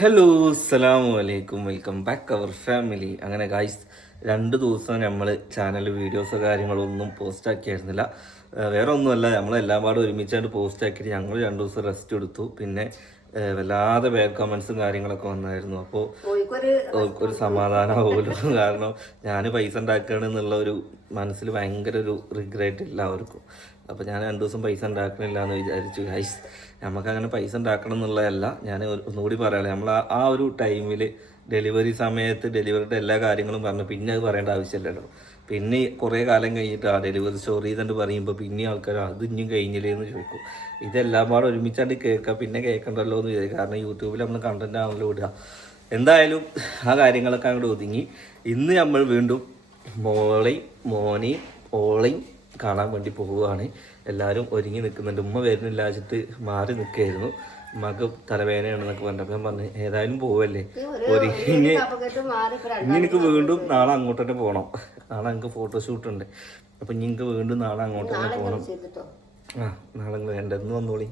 Hello അസ്സലാമു അലൈക്കും welcome back അവർ family. അങ്ങനെ ഗായ്സ് 2 ദിവസം നമ്മൾ ചാനൽ വീഡിയോസോ കാര്യങ്ങളൊന്നും പോസ്റ്റ് ആക്കിയായിരുന്നില്ല. വേറെ ഒന്നുമല്ല, നമ്മളെല്ലാം പാടും ഒരുമിച്ചായിട്ട് പോസ്റ്റ് ആക്കിയിട്ട് ഞങ്ങൾ 2 ദിവസം റെസ്റ്റ് എടുത്തു. പിന്നെ വല്ലാതെ ബാഡ് കമൻസും കാര്യങ്ങളൊക്കെ വന്നായിരുന്നു. അപ്പോൾ ഒരു സമാധാനമാവുമല്ലോ. കാരണം ഞാൻ പൈസ ഉണ്ടാക്കുകയാണെന്നുള്ള ഒരു മനസ്സിൽ ഭയങ്കര ഒരു റിഗ്രറ്റ് എല്ലാവർക്കും. അപ്പോൾ ഞാൻ 2 ദിവസം പൈസ ഉണ്ടാക്കണില്ല എന്ന് വിചാരിച്ചു. ഗൈസ് നമുക്കങ്ങനെ പൈസ ഉണ്ടാക്കണം എന്നുള്ളതല്ല, ഞാൻ ഒന്നുകൂടി പറയാം. നമ്മൾ ആ ഒരു ടൈമിൽ ഡെലിവറി സമയത്ത് ഡെലിവറിയുടെ എല്ലാ കാര്യങ്ങളും പറഞ്ഞു, പിന്നെ അത് പറയേണ്ട ആവശ്യമില്ലല്ലോ. പിന്നെ കുറേ കാലം കഴിഞ്ഞിട്ട് ആ ഡെലിവറി സ്റ്റോറി ചെയ്തിട്ട് പറയുമ്പോൾ പിന്നെ ആൾക്കാർ അത് ഇനിയും കഴിഞ്ഞില്ലേ എന്ന് ചോദിക്കും. ഇതെല്ലാം പാടെ ഒരുമിച്ചാണ്ട് കേൾക്കാം, പിന്നെ കേൾക്കണ്ടല്ലോ എന്ന് വിചാരിക്കും. കാരണം യൂട്യൂബിൽ നമ്മൾ കണ്ടന്റ് ആണല്ലോ ഇടുക. എന്തായാലും ആ കാര്യങ്ങളൊക്കെ അങ്ങോട്ട് ഒതുങ്ങി. ഇന്ന് നമ്മൾ വീണ്ടും മോനെയും ഓളെയും കാണാൻ വേണ്ടി പോവുകയാണ്. എല്ലാവരും ഒരുങ്ങി നിൽക്കുന്നുണ്ട്. ഉമ്മ വരുന്നില്ല വെച്ചിട്ട് മാറി നിൽക്കുകയായിരുന്നു. ഉമ്മക്ക് തലവേദനയാണെന്നൊക്കെ പറഞ്ഞപ്പോൾ ഞാൻ പറഞ്ഞു ഏതായാലും പോവല്ലേ, ഇനി എനിക്ക് വീണ്ടും നാളെ അങ്ങോട്ട് തന്നെ പോകണം. നാളെ എനിക്ക് ഫോട്ടോഷൂട്ട് ഉണ്ട്. അപ്പം ഇനി എനിക്ക് വീണ്ടും നാളെ അങ്ങോട്ട് തന്നെ പോകണം. ആ നാളെ വേണ്ട, ഇന്ന് വന്നോളി.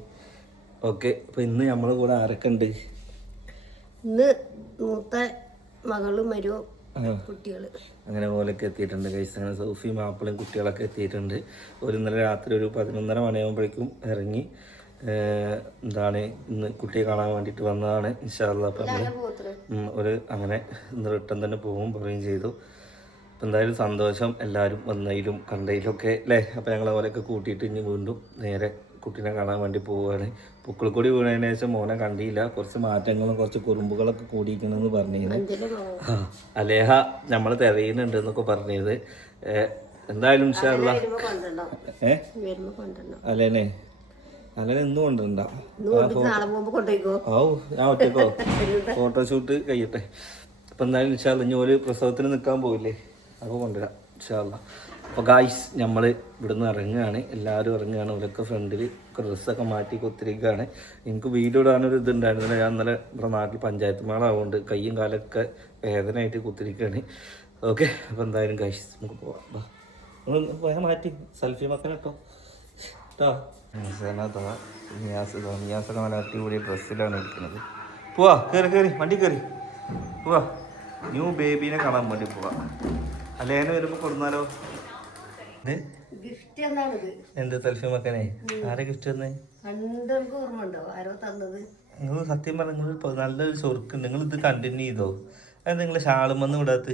ഓക്കെ. അപ്പം ഇന്ന് നമ്മളെ കൂടെ ആരൊക്കെ ഉണ്ട്? ഇന്ന് മൂത്ത മകളും മരുവോ കുട്ടികള് അങ്ങനെ പോലൊക്കെ എത്തിയിട്ടുണ്ട് ഗൈസ്. അങ്ങനെ സോഫി മാപ്പിളയും കുട്ടികളൊക്കെ എത്തിയിട്ടുണ്ട്. ഒരു ഇന്നലെ രാത്രി ഒരു 11:30 മണിയാകുമ്പോഴേക്കും ഇറങ്ങി. എന്താണ് ഇന്ന് കുട്ടിയെ കാണാൻ വേണ്ടിയിട്ട് വന്നതാണ്. ഇൻഷാ അല്ലാഹ്. അപ്പം നമ്മൾ അങ്ങനെ ഇന്ന് റിട്ടേൺ തന്നെ പോകും പറയുകയും ചെയ്തു. അപ്പം എന്തായാലും സന്തോഷം എല്ലാവരും വന്നതിലും കണ്ടതിലൊക്കെ അല്ലേ. അപ്പം ഞങ്ങളെ പോലെയൊക്കെ കൂട്ടിയിട്ട് ഇനി വീണ്ടും നേരെ കുട്ടീനെ കാണാൻ വേണ്ടി പോവുകയാണ്. പൂക്കളിക്കൂടി വീണതിന് ശേഷം മോനെ കണ്ടില്ല. കുറച്ച് മാറ്റങ്ങളും കുറച്ച് കുറുമ്പുകളൊക്കെ കൂടിയിരിക്കണമെന്ന് പറഞ്ഞിരുന്നു. അലേഹ നമ്മൾ തിരയുന്നുണ്ട് എന്നൊക്കെ പറഞ്ഞത്. എന്തായാലും ഇൻഷാ അല്ലാഹ് അലേനെ ഇന്ന് കൊണ്ടുവരണ്ട. ഞാൻ ഒറ്റക്കോ ഫോട്ടോഷൂട്ട് കഴിയട്ടെ. അപ്പം എന്തായാലും ഇൻഷാ അല്ലാഹ് ഇനി ഒരു പ്രസവത്തിന് നിൽക്കാൻ പോയില്ലേ, അപ്പോൾ കൊണ്ടുവരാം ഇൻഷാ അല്ലാഹ്. അപ്പോൾ ഗായ്സ് നമ്മൾ ഇവിടുന്ന് ഇറങ്ങുകയാണ്. എല്ലാവരും ഇറങ്ങുകയാണ്. അവരൊക്കെ ഫ്രണ്ടിൽ ഡ്രസ്സൊക്കെ മാറ്റി കൊത്തിരിക്കുകയാണ്. എനിക്ക് വീഡിയോ ഇടാനൊരു ഇതുണ്ടായിരുന്നില്ല. ഞാൻ ഇന്നലെ ഇവിടെ നാട്ടിൽ പഞ്ചായത്ത് മേളാവുകൊണ്ട് കയ്യും കാലൊക്കെ വേദനയായിട്ട് കുത്തിരിക്കുകയാണ്. ഓക്കെ. അപ്പോൾ എന്തായാലും ഗായ്സ് നമുക്ക് പോവാം. നിങ്ങൾ പോയാൽ മാറ്റി സെൽഫി മക്കൾ കേട്ടോ കേട്ടോ. നിയാസൊക്കെ നല്ല അടിപൊളി ഡ്രസ്സിലാണ് ഇരിക്കുന്നത്. പോവാ, കയറി വണ്ടി കയറി പോവാ. ന്യൂ ബേബീനെ കാണാൻ വേണ്ടി പോവാ. അല്ലേനെ വരുമ്പോൾ കൊടുന്നാലോ? എന്ത് സെൽഫി മക്കനെ? ആരെ ഗിഫ്റ്റ് തന്നെ? നിങ്ങൾ സത്യം പറഞ്ഞ നിങ്ങൾ നല്ലൊരു ചൊറുക്കുണ്ട്. നിങ്ങൾ ഇത് കണ്ടിന്യൂ ചെയ്തോ? അത് നിങ്ങൾ ഷാളുമെന്ന് വിടാത്ത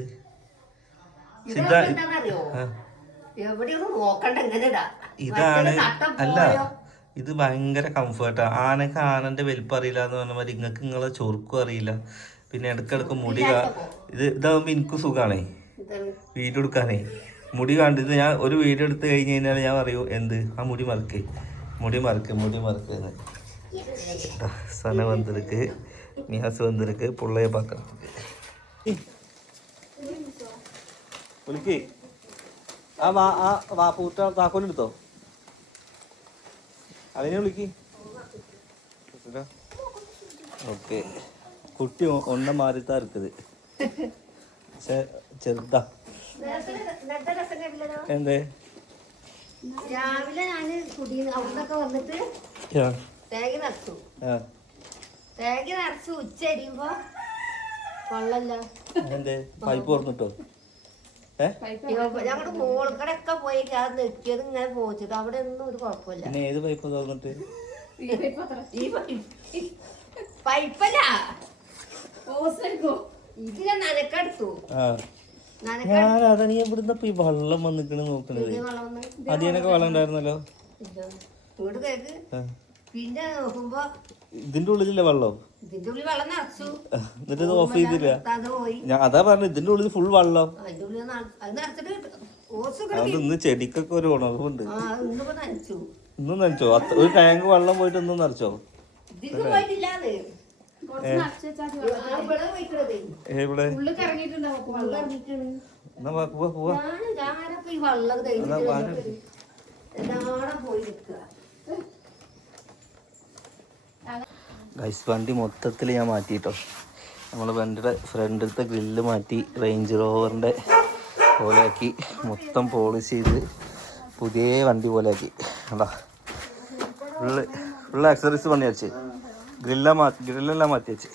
ഇതാണ്. അല്ല, ഇത് ഭയങ്കര കംഫർട്ടാ. ആനക്ക് ആനന്റെ വലിപ്പം അറിയില്ല എന്ന് പറഞ്ഞ മാതിരി നിങ്ങൾക്ക് നിങ്ങളെ ചൊറുക്കും അറിയില്ല. പിന്നെ ഇടക്കിടക്ക് മുടി ഇതാകുമ്പോ എനിക്ക് സുഖാണേ വീഡിയോ എടുക്കാനേ. മുടി കണ്ടിട്ട് ഞാൻ ഒരു വീഡിയോ എടുത്ത് കഴിഞ്ഞ് കഴിഞ്ഞാൽ ഞാൻ പറയൂ എന്ത് ആ മുടി മറക്ക് സന വന്നിருக்கு, നിയാസ് വന്നിருக்கு, പുള്ളയെ പാക്കறதுக்கு വിളിക്ക്. ആ പൂട്ട താക്കോലെടുത്തോ? അതിനെ വിളിക്ക്. ഓക്കെ. കുട്ടി ഒന്ന മാറിത്താ இருக்குது. ചെറുതാ. എന്തേ രാവിലെ ഞാന് അവിടുന്നൊക്കെ വന്നിട്ട് തേങ്ങ നിറച്ചു ഉച്ച അരിയുമ്പോ വെള്ളല്ല. എന്തേ പൈപ്പ് തുറന്നിട്ടോ? ഞങ്ങളുടെ മോൾക്കടൊക്കെ പോയി അത് നെക്കിയത് ഇങ്ങനെ പോച്ചത് അവിടെ ഒന്നും ഒരു കുഴപ്പമില്ല. പിന്നെ ഏത് പൈപ്പ് തുറന്നിട്ട്? പൈപ്പല്ല, ഇതിലെ നനക്കെടുത്തു. ഞാൻ അതാണ് ഇവിടുന്ന് ഈ വെള്ളം വന്നിക്കണ് നോക്കണത്. അതിനൊക്കെ വെള്ളം ഉണ്ടായിരുന്നല്ലോ. ഇങ്ങോട്ട് കേക്ക്. പിന്നെ നോക്കുമ്പോ ഇതിന്റെ ഉള്ളിലില്ല വെള്ളം. ഇതിന്റെ ഉള്ളിൽ വെള്ളം നിറച്ചു. എന്നിട്ട് ഇത് ഓഫ് ചെയ്തില്ല. ഞാൻ അതാ പറഞ്ഞു ഇതിന്റെ ഉള്ളിൽ ഫുൾ വെള്ളം. അത് ഇന്ന് ചെടിക്കൊക്കെ ഒരു ഉണർവുണ്ട്. ഇന്നും നനച്ചോ? ഒരു ടാങ്ക് വെള്ളം പോയിട്ട് ഇന്നും നിറച്ചോ? എവിടെ പോവാ? ഗൈസ് വണ്ടി മൊത്തത്തിൽ ഞാൻ മാറ്റിട്ടോ. നമ്മൾ വണ്ടിയുടെ ഫ്രണ്ടിലത്തെ ഗ്രില്ല് മാറ്റി റേഞ്ച് റോവറിൻ്റെ പോലെയാക്കി മൊത്തം പോളിഷ് ചെയ്ത് പുതിയ വണ്ടി പോലെയാക്കി. കണ്ടാ ഫുള്ള് ആക്സറീസ് പണി വെച്ച് ഗ്രില്ലെല്ലാം മാറ്റി വെച്ച്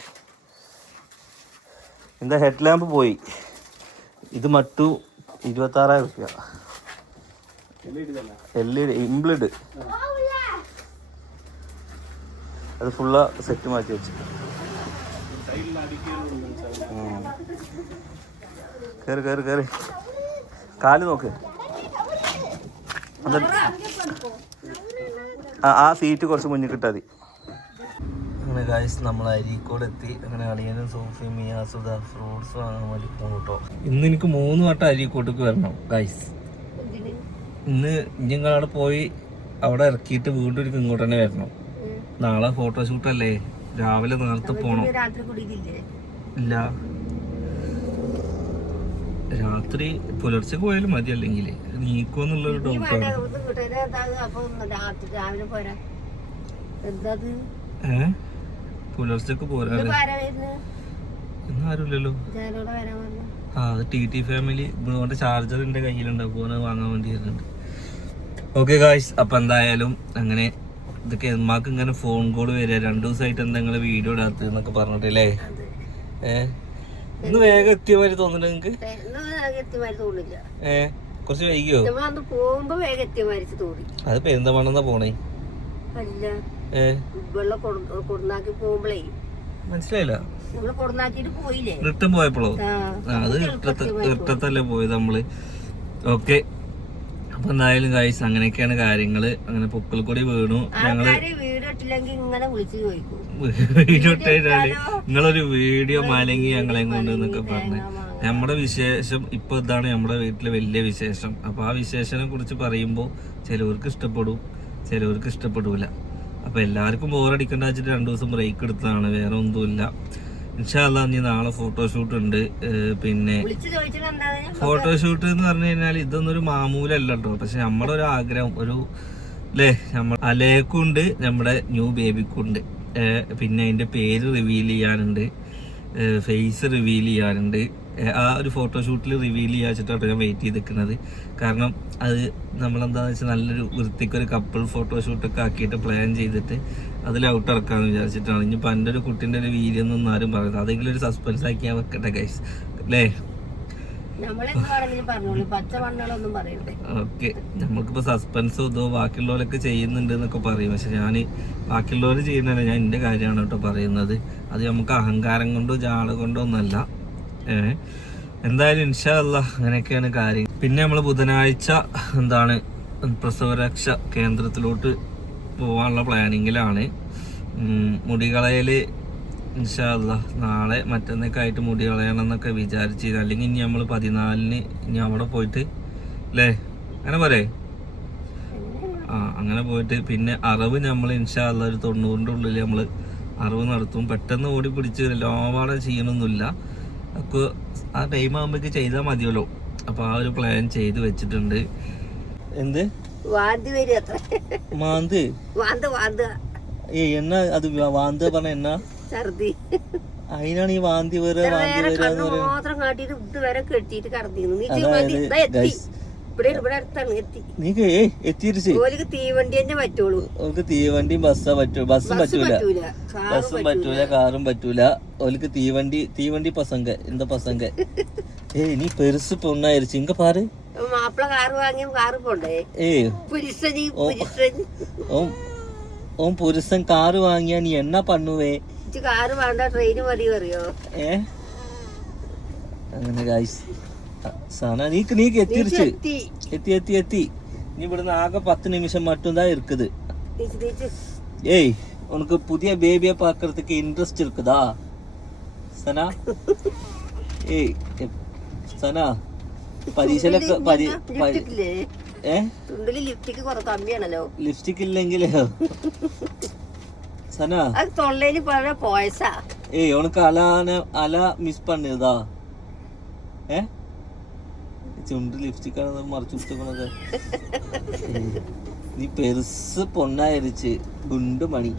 എന്താ ഹെഡ് ലാമ്പ് പോയി. ഇത് മറ്റു 26,000 റുപ്യ. LED ഇംപ്ലിഡ്. അത് ഫുള്ള സെറ്റ് മാറ്റി വെച്ചു. കയറി കയറി കയറി കാല് നോക്ക്. ആ സീറ്റ് കുറച്ച് മുന്നിൽ കിട്ടാൽ മതി. അങ്ങനെ ഗായ്സ് നമ്മൾ അരീക്കോട് എത്തി. അങ്ങനെ അളിയനും സോഫിയും മിയാസുദ ഫ്രൂട്ട്സ് വാങ്ങാൻ വേണ്ടി പോകും കേട്ടോ. ഇന്ന് എനിക്ക് 3 വട്ടം അരീക്കോട്ടേക്ക് വരണം ഗായ്സ്. ഇന്ന് നിങ്ങളവിടെ പോയി അവിടെ ഇറക്കിയിട്ട് വീണ്ടും എനിക്ക് ഇങ്ങോട്ട് തന്നെ വരണം. നാളെ ഫോട്ടോഷൂട്ടല്ലേ, രാവിലെ നേരത്തെ പോണം. ഇല്ല, രാത്രി പുലർച്ചെ പോയാലും മതി, അല്ലെങ്കിൽ നീക്കുമെന്നുള്ളൊരു ഡൗട്ടാണ്. പുലർച്ചക്ക് പോരാല്ലേ? ഇന്ന് ആരുമില്ലല്ലോ. ആ അത് TT ഫാമിലി ഇവിടെ ചാർജർ എൻ്റെ കയ്യിലുണ്ടാവും, പോകാൻ വാങ്ങാൻ വേണ്ടി വരുന്നുണ്ട്. ഓക്കെ ഗായ്സ്, അപ്പം എന്തായാലും അങ്ങനെ ഇതൊക്കെ എമ്മാക്ക് ഇങ്ങനെ ഫോൺ കോൾ വരിക. 2 ദിവസമായിട്ട് എന്തെങ്കിലും വീഡിയോ ഇടാത്ത എന്നൊക്കെ പറഞ്ഞിട്ടല്ലേ. ഇന്ന് വേഗം എത്തിയ മാതിരി തോന്നുന്നുണ്ട് നിങ്ങക്ക്? കുറച്ച് വൈകിയോ? അത് പെരുന്തമണ്ണെന്നാ പോണേ. മനസ്സിലായില്ല. റിട്ടേൺ പോയപ്പോഴോ? അത് ഇട്ടത്തല്ലേ പോയത് നമ്മള്. ഓക്കെ, അപ്പൊ എന്തായാലും ഗൈസ് അങ്ങനെയൊക്കെയാണ് കാര്യങ്ങള്. അങ്ങനെ പൊക്കൽ കൂടി വീണു. ഞങ്ങള് വീഡിയോ ഇട്ടാല് നിങ്ങളൊരു വീഡിയോ മാലെങ്കി ഞങ്ങളെ കൊണ്ട് എന്നൊക്കെ പറഞ്ഞ് നമ്മുടെ വിശേഷം ഇപ്പൊ ഇതാണ് നമ്മുടെ വീട്ടിലെ വലിയ വിശേഷം. അപ്പൊ ആ വിശേഷനെ കുറിച്ച് പറയുമ്പോൾ ചിലവർക്ക് ഇഷ്ടപ്പെടും, ചിലവർക്ക് ഇഷ്ടപ്പെടൂല. അപ്പൊ എല്ലാവർക്കും ബോറടിക്കണ്ട വെച്ചിട്ട് 2 ദിവസം ബ്രേക്ക് എടുത്തതാണ്, വേറെ ഒന്നുമില്ല. ഇൻഷാ അല്ലാഹ് ഇനി നാളെ ഫോട്ടോഷൂട്ട് ഉണ്ട്. പിന്നെ ഫോട്ടോഷൂട്ട് എന്ന് പറഞ്ഞു കഴിഞ്ഞാൽ ഇതൊന്നും ഒരു മാമൂലല്ല കേട്ടോ. പക്ഷെ നമ്മുടെ ഒരു ആഗ്രഹം ഒരു അല്ലേ, നമ്മൾ അലേക്കുണ്ട്, നമ്മുടെ ന്യൂ ബേബിക്കുണ്ട്. പിന്നെ അതിന്റെ പേര് റിവീൽ ചെയ്യാനുണ്ട്, ഫേസ് റിവീൽ ചെയ്യാനുണ്ട്. ആ ഒരു ഫോട്ടോഷൂട്ടിൽ റിവീൽ ചെയ്യാച്ചിട്ടാണ് ഞാൻ വെയിറ്റ് ചെയ്ത് നിൽക്കുന്നത്. കാരണം അത് നമ്മളെന്താണെന്ന് വെച്ചാൽ നല്ലൊരു വൃത്തിക്കൊരു കപ്പിൾ ഫോട്ടോഷൂട്ടൊക്കെ ആക്കിയിട്ട് പ്ലാൻ ചെയ്തിട്ട് അതിൽ ഔട്ട് ഇറക്കാമെന്ന് വിചാരിച്ചിട്ടാണ്. ഇനിയിപ്പോൾ എൻ്റെ ഒരു കുട്ടീൻ്റെ ഒരു വീഡിയോ ഒന്നും ആരും പറയുന്നത്, അതെങ്കിലും ഒരു സസ്പെൻസ് ആക്കി ഞാൻ വെക്കട്ടെ ഗൈസ്, അല്ലേ? ഓക്കെ, നമ്മൾക്കിപ്പോൾ സസ്പെൻസോ ഇതോ ബാക്കിയുള്ളവരൊക്കെ ചെയ്യുന്നുണ്ട് എന്നൊക്കെ പറയും. പക്ഷെ ഞാൻ ബാക്കിയുള്ളവർ ചെയ്യുന്നതല്ല, ഞാൻ എൻ്റെ കാര്യമാണ് കേട്ടോ പറയുന്നത്. അത് നമുക്ക് അഹങ്കാരം കൊണ്ടോ ജാള കൊണ്ടോ ഒന്നല്ല. എന്തായാലും ഇൻഷാ അല്ലാഹ് അങ്ങനെയൊക്കെയാണ് കാര്യം. പിന്നെ നമ്മൾ ബുധനാഴ്ച എന്താണ് പ്രസവരക്ഷ കേന്ദ്രത്തിലോട്ട് പോകാനുള്ള പ്ലാനിങ്ങിലാണ്. മുടികളയല് ഇൻഷാ അല്ലാഹ് നാളെ മറ്റന്നൊക്കെ ആയിട്ട് മുടി കളയണം എന്നൊക്കെ വിചാരിച്ചിരുന്നു. അല്ലെങ്കിൽ ഇനി നമ്മൾ 14-ന് ഇനി അവിടെ പോയിട്ട് അല്ലേ, അങ്ങനെ പറയേ, അങ്ങനെ പോയിട്ട് പിന്നെ അറവ് നമ്മൾ ഇൻഷാ അല്ലാഹ് ഒരു 90-ൻ്റെ ഉള്ളിൽ നമ്മൾ അറവ് നടത്തും. പെട്ടെന്ന് ഓടി പിടിച്ച് ലോവാടെ ചെയ്യണമൊന്നുമില്ല, ഒക്കെ ആ ടൈം ആകുമ്പോഴേക്ക് ചെയ്താൽ മതിയല്ലോ. അപ്പൊ ആ ഒരു പ്ലാൻ ചെയ്ത് വെച്ചിട്ടുണ്ട്. എന്ത് മാന്ത് എന്നാ അത് വാന്ത് പറഞ്ഞ എന്നാ അതിനാണ് ഈ വാന്തി വേറെ തീവണ്ടിയും ബസ്സും പറ്റൂല, കാറും പറ്റൂല. ഓലിക്ക് തീവണ്ടി പസങ്ക എന്താ പസങ്ക. നീ പെരുസ് പൊണ്ണായിരിച്ചു ഇങ്ക പാറ്. ഓൻ പുരുഷൻ കാറ് വാങ്ങിയാ നീ എന്നാ പണ്ണുവേ? അങ്ങനെ ഗൈസ് സാന നീക്ക് എത്തിരിച്ച് എത്തി. നീ ഇവിടുന്ന് ആകെ 10 നിമിഷം മറ്റും தான் இருக்குது. ஏய் உனக்கு புதிய பேபியை பார்க்கறதுக்கு இன்ட்ரெஸ்ட் இருக்குதா சனா? ஏய் സനാ പരീക്ഷയിലൊക്കെ ലിപ്സ്റ്റിക് ഇല്ലെങ്കിലോ സനാ ഏയ് ഉനക്ക് അല മിസ് പണിയതാ? ചുണ്ട് ലിപ്സ്റ്റിക് ആണ് മറച്ചു കൊടുത്തത്. നീ പെരുസ് പൊണ്ണായിരിച്ച് ഗുണ്ട് മണി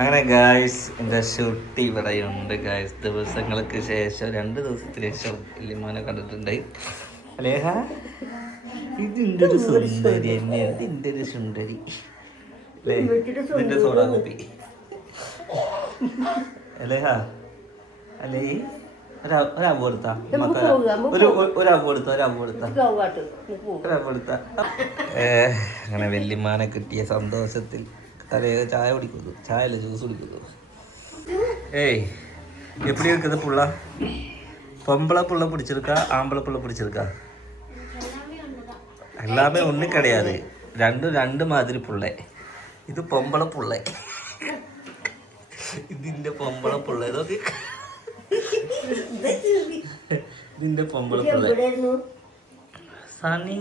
അങ്ങനെ ഗായ്സ് എന്റെ ഷൂട്ട് ഇവിടെയുണ്ട് ഗായ്സ്. ദിവസങ്ങൾക്ക് ശേഷം 2 ദിവസത്തിന് ശേഷം വല്യമ്മനെ കണ്ടിട്ടുണ്ട്. അലേഹ ഇതിൻ്റെ ഒരു സുന്ദരി തന്നെയാണ്, ഇതിൻ്റെ ഒരു സുന്ദരി. അല്ലേ ഇതിന്റെ സോഡാ കുപ്പി അല്ലേ ഹാ അല്ലേ ഒരവ് കൊടുത്താ ഒരവ് കൊടുത്ത അങ്ങനെ വല്യമ്മാനെ കിട്ടിയ സന്തോഷത്തിൽ തലേ ചായ കുടിക്കുന്നു ചായ അല്ല ജ്യൂസ് കുടിക്കുന്നു ഏയ് எப்படி இருக்குது புள்ள பொம்பளை புள்ள பிடிச்சிருக்கா ஆம்பளை புள்ள பிடிச்சிருக்கா எல்லாமே ஒன்றும் கிடையாது രണ്ട് മാതിരി പുള്ളേ ഇത് പൊമ്പള പുള്ളേ ഇതിന്റെ പൊമ്പള പുള്ള ഇതൊക്കെ ഇതിന്റെ പൊമ്പള പുള്ള സണി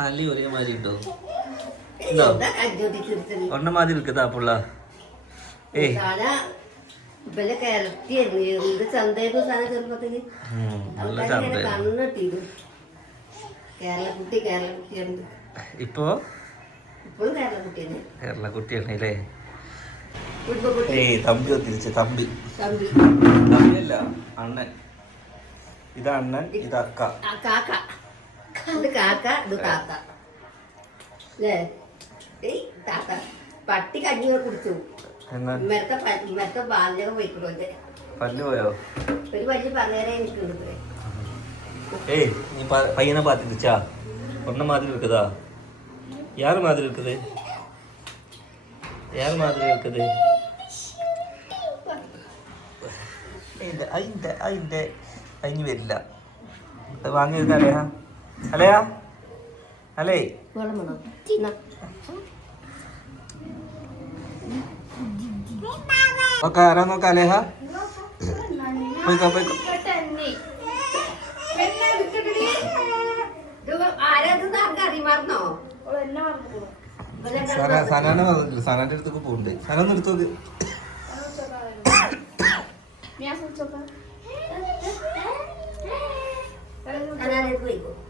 അലി ഒരേ മാതിരി ഉണ്ടോ ഉണ്ടോ ഒന്ന മാതിരി இருக்குதா പുള്ള ഏയ് ഇപ്പോ കേരള കുട്ടിയാണ് അല്ലേ ഏയ് തമ്പി ഒത്തിരിച്ച് തമ്പി തമ്പിയല്ല അണ്ണൻ ഇത് അണ്ണൻ ഇത് അക്ക പട്ടി കഞ്ഞി കുടിച്ചു പല്ല് പോയോ ഒരു വലിയ പറഞ്ഞേരെ എനിക്ക് ஏய் நீ பையனை பார்த்துக்கிச்சா ஒன்ன மாதிரி இருக்குதா யார் மாதிரி இருக்குது யார் மாதிரி இருக்குது അതിന് വരില്ല വാങ്ങിയെടുക്ക അലയാ അലയാ അലേ നോക്ക ആരാ നോക്ക അലേഹ പോയിക്കോ പോയിക്കോ സനാനെ വന്നിട്ടില്ല സനാന്റെ അടുത്തൊക്കെ പോകുന്നുണ്ട് സന ഒന്ന് എടുത്തോക്ക്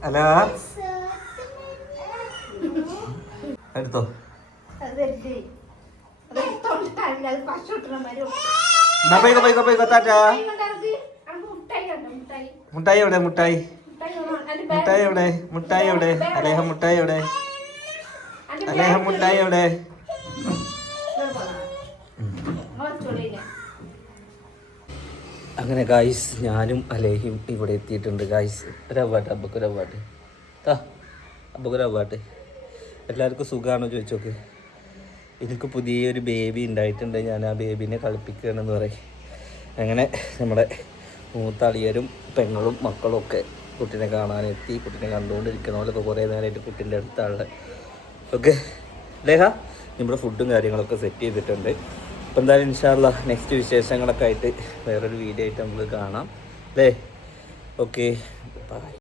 അല്ല എടുത്തോ എന്നാ പോയിക്കോ പോയിക്കോ പോയിക്കോ ടാറ്റാ മുട്ടായി എവിടെ മുട്ടായി മുട്ടായി എവിടെ മുട്ടായി എവിടെ അലേഹ മുട്ടായി എവിടെ അലേഹ മുട്ടായി എവിടെ അങ്ങനെ ഗായ്സ് ഞാനും അലേഹയും ഇവിടെ എത്തിയിട്ടുണ്ട് ഗായ്സ് ഒരവാട്ട് അബ്ബക്കൊരവാട്ട് അബ്ബക്കൊരവാട്ട് എല്ലാവർക്കും സുഖമാണോ ചോദിച്ചോക്ക് എനിക്ക് പുതിയൊരു ബേബി ഉണ്ടായിട്ടുണ്ട് ഞാൻ ആ ബേബീനെ കളിപ്പിക്കുകയാണെന്ന് പറയും അങ്ങനെ നമ്മുടെ മൂത്തളിയരും പെങ്ങളും മക്കളും ഒക്കെ കുട്ടീനെ കാണാനെത്തി കുട്ടീനെ കണ്ടുകൊണ്ടിരിക്കണമല്ലൊക്കെ കുറേ നേരമായിട്ട് കുട്ടീൻ്റെ അടുത്താണ് ഓക്കെ ലേഹ നമ്മുടെ ഫുഡും കാര്യങ്ങളൊക്കെ സെറ്റ് ചെയ്തിട്ടുണ്ട് അപ്പോൾ എന്തായാലും ഇൻഷാല്ല നെക്സ്റ്റ് വിശേഷങ്ങളൊക്കെ ആയിട്ട് വേറൊരു വീഡിയോ ആയിട്ട് നമുക്ക് കാണാം അല്ലേ ഓക്കെ ബൈ.